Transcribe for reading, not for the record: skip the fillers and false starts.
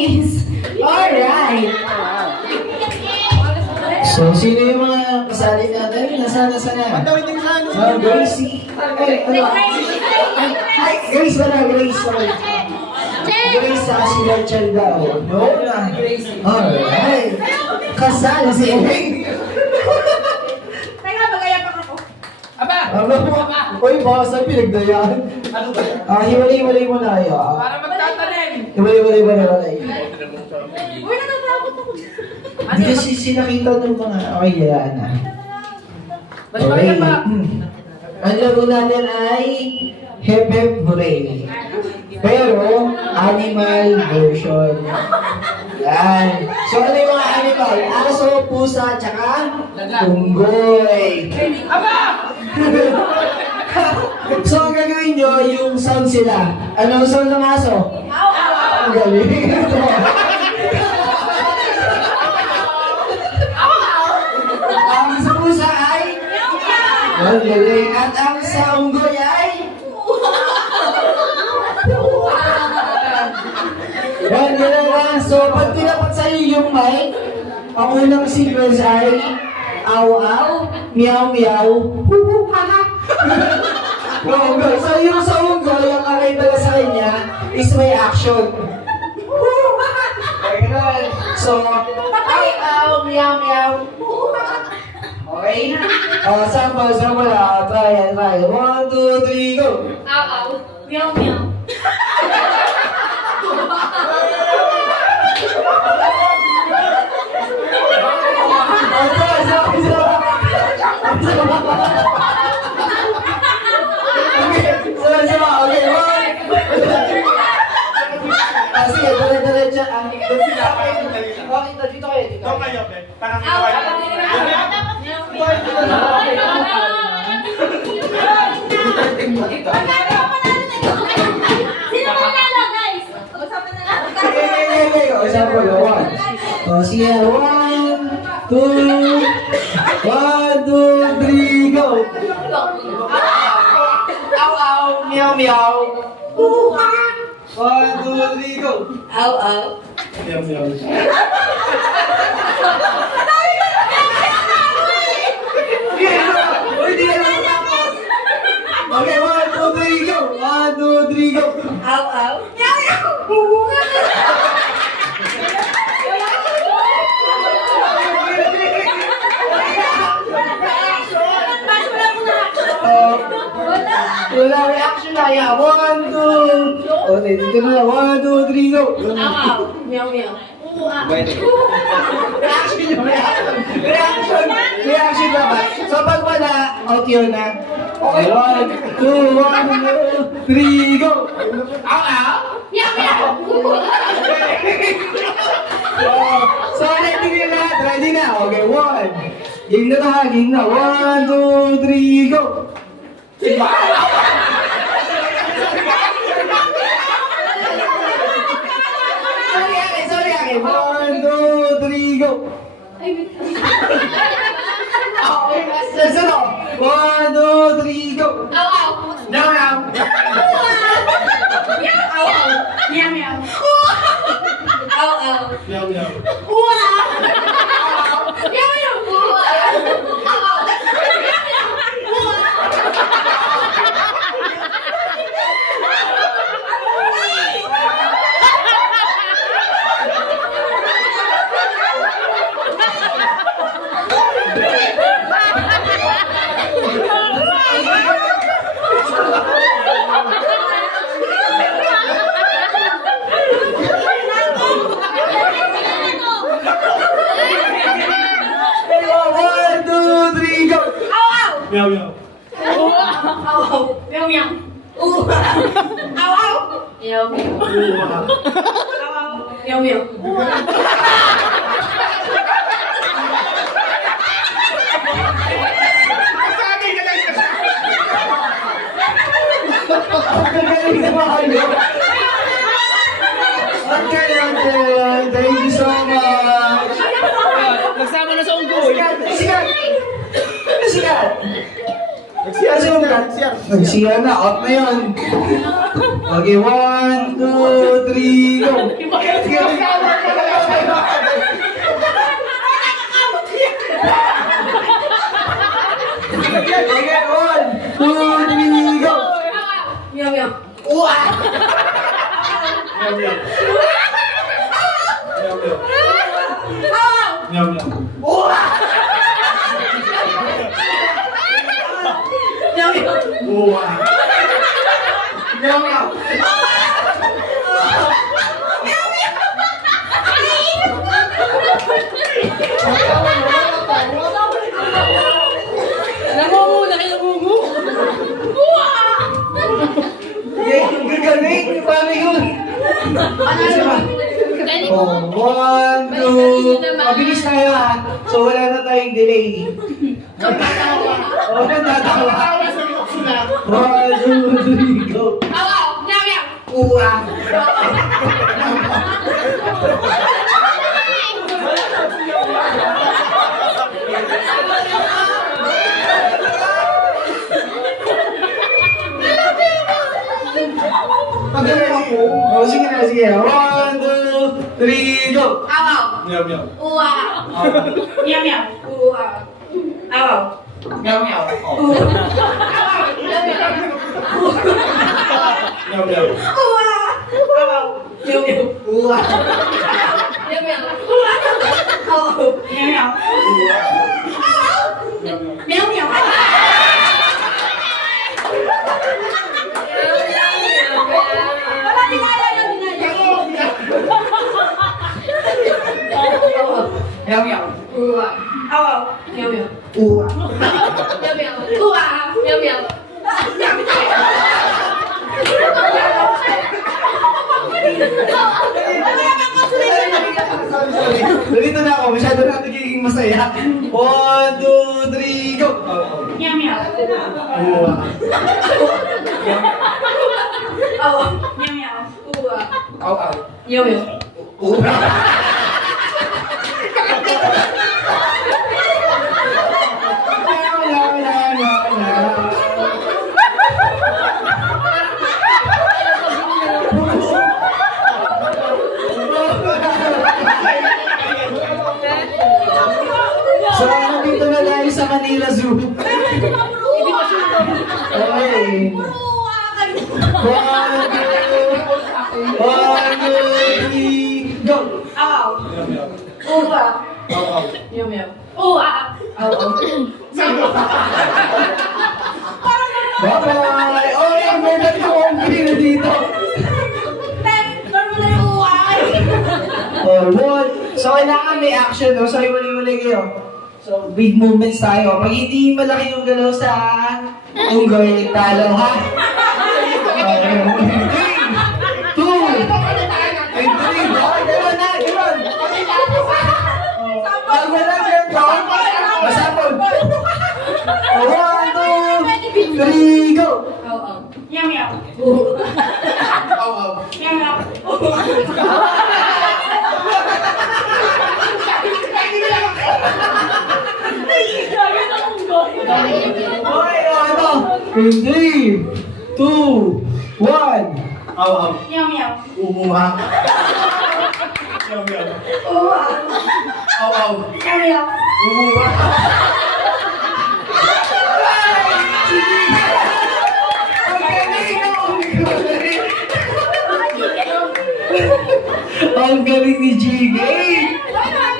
Grace! Alright! So, sino yung mga kasali natin? Nasaan na? Gracie. Ay, ano? Ay, Grace wala, Grace. Sorry. Grace sa si Rachel daw. No na. Alright. Kasal si Eric. Teka, mag-ayapak ako. Uy, baka saan pinagdayaan? Ano ba? Hiwalay-hiwalay mo na kayo. Para magtatanim. Hiwalay-hiwalay. Uy, natatakot ako. Hindi kasi sinakita ng mga kailangan na. Nagbayan ba? Ang lago natin ay Hep Hep Hooray. Pero, animal version. Yan. So, ano yung mga animal? Aso, pusa, tsaka unggoy. Aba! So, ang gagawin nyo, yung sound sila. Ano ang sound ng aso? Ang galing. Ang sa pusa ay? Ang galing. At ang sa unggoy ay? Yan, gano'n lang. So, pag tinapat sa'yo yung mic, ang unang sequence ay aw-aw, meow-meow, hu-hu-ha-ha. Unggoy. So, yung sa unggoy, ang alay pala sa kanya is may action. Gano'n. So, aw-aw, meow-meow, hu-hu-ha-ha. Okay? Sample. Try. 1, 2, 3, go! Aw-aw. Meow, meow. Sige, dire-diretso. Dito kayo. Doon kayo, Ben. Parang Aw, kayo. aw, Sino manalo, guys? Usapan na lang. Example, 1. Sige, 1, 2, 3, go! Aw-aw, meow-meow. 1, 2, 3, go! Aw-aw. Okay, 1, 2, 3, go! 1, 2, 3, go! Aw-aw. Wala reaction na yan. 1, 2. Okay, dito na. 1, 2, 3, go! Aw-aw. Meow, meow. Reaction na ba? So pag wala, out yun na. Okay, 1, 2, 3, go! Aw-aw. Meow, meow. So, ready na. Okay, 1. Game na ta, game na. 1, 2, 3, go! Sorry, 1, 2, 3, go! Okay, sunod. 1, 2, 3, go! Aw-aw. Now. Aw-aw. Meow, meow. Aw-aw. Meow, meow. Meow, meow. Aw-aw. Meow, meow. Aw-aw. Meow, meow. Aw-aw. Meow, meow. Aw-aw. Meow, meow. Galing na kayo. Okay. Thank you so much. Nagsama na sa unggoy. Sikat. Nagsiya na. Out na yun. Okay, 1, 2, 3, go. Meow meow. Uwa. Meow meow. Nangungu, laki nangungu. Gagaling, paano yun? Isa ba? Oh, 1, 2, mabilis tayo ha. So wala na tayong delay. Oh, nagtatawa. 1, 2, 3, go. Uwa. Pagdala ako. Oh, sige na, sige. 1, 2, 3, go. Meow meow. Meow meow. Meow meow. Uwa. Meow meow. Uwa. Sorry. Dito na ako, masyado na nagiging masaya. 1, 2, 3, go! Uwa. Uwa. So, nandito na tayo sa Manila Zoo. Okay. 1, 2, 3, go! Bye-bye! Oh, yung may nagkakongkri na dito. One. So, kailangan may action, no? So, iwalay-walay kayo. So, big movements tayo. Pag hindi malaki yung galaw sa unggoy, talo, ha? Okay. 3, 2, and 3. Okay, gano'n na, gano'n. Pag wala dyan, gawin pa. Masapon. 1, 2, 3, go! Okay, ano? 3, 2, 1. Umuha. Meow meow. Umuha. Ang galing ni G.